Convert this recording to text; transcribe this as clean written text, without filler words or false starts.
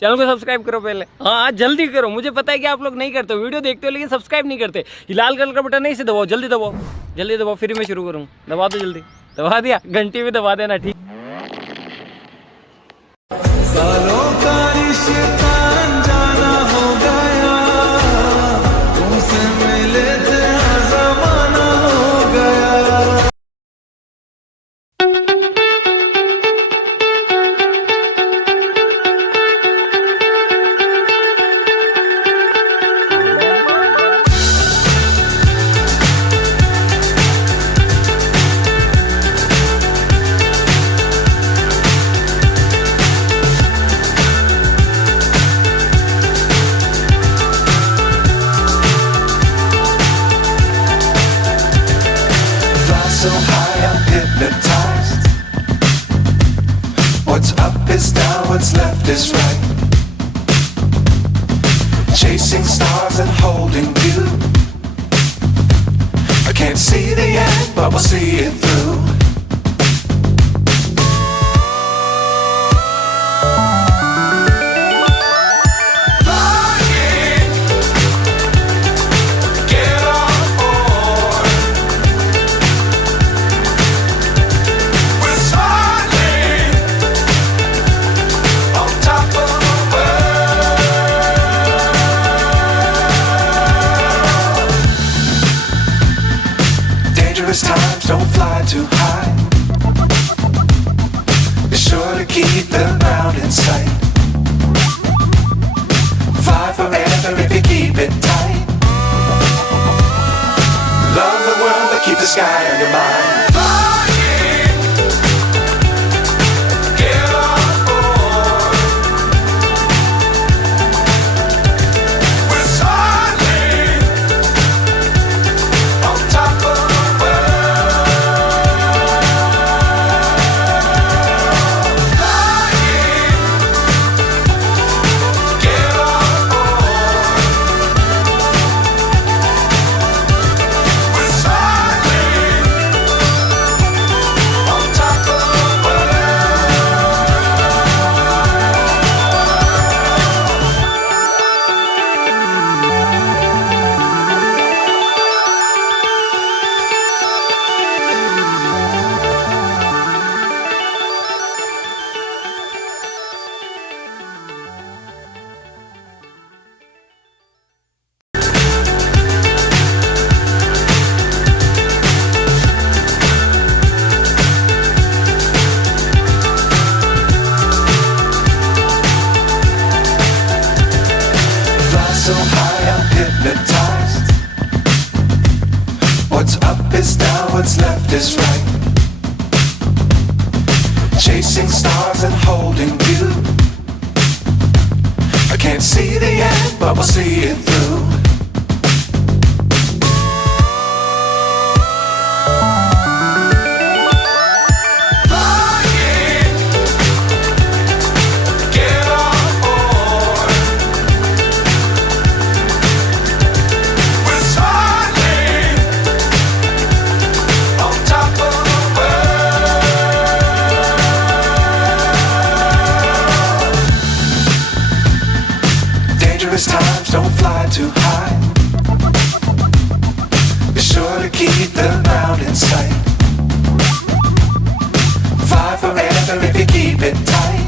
Channel को subscribe करो पहले, हाँ जल्दी करो। मुझे पता है कि आप लोग नहीं करते हो, वीडियो देखते हो लेकिन सब्सक्राइब नहीं करते। ये लाल कलर का बटन नहीं, इसे दबाओ, जल्दी दबाओ, जल्दी दबाओ, फिर मैं शुरू करूँ। दबा दो जल्दी, दबा दिया, घंटी भी दबा देना, ठीक। सालों का रिश्ता अनजाना हो गया, तुमसे मिले थे ज़माना हो गया। So high, I'm hypnotized. What's up is down, what's left is right. Chasing stars and holding you. I can't see the end, but we'll see it through. Times don't fly too high. Be sure to keep the ground in sight. Fly forever if you keep it tight. Love the world but keep the sky on your mind. So high, I'm hypnotized. What's up is down, what's left is right. Chasing stars and holding you. I can't see the end, but we'll see it through. Times don't fly too high. Be sure to keep the ground in sight. Fly forever if you keep it tight.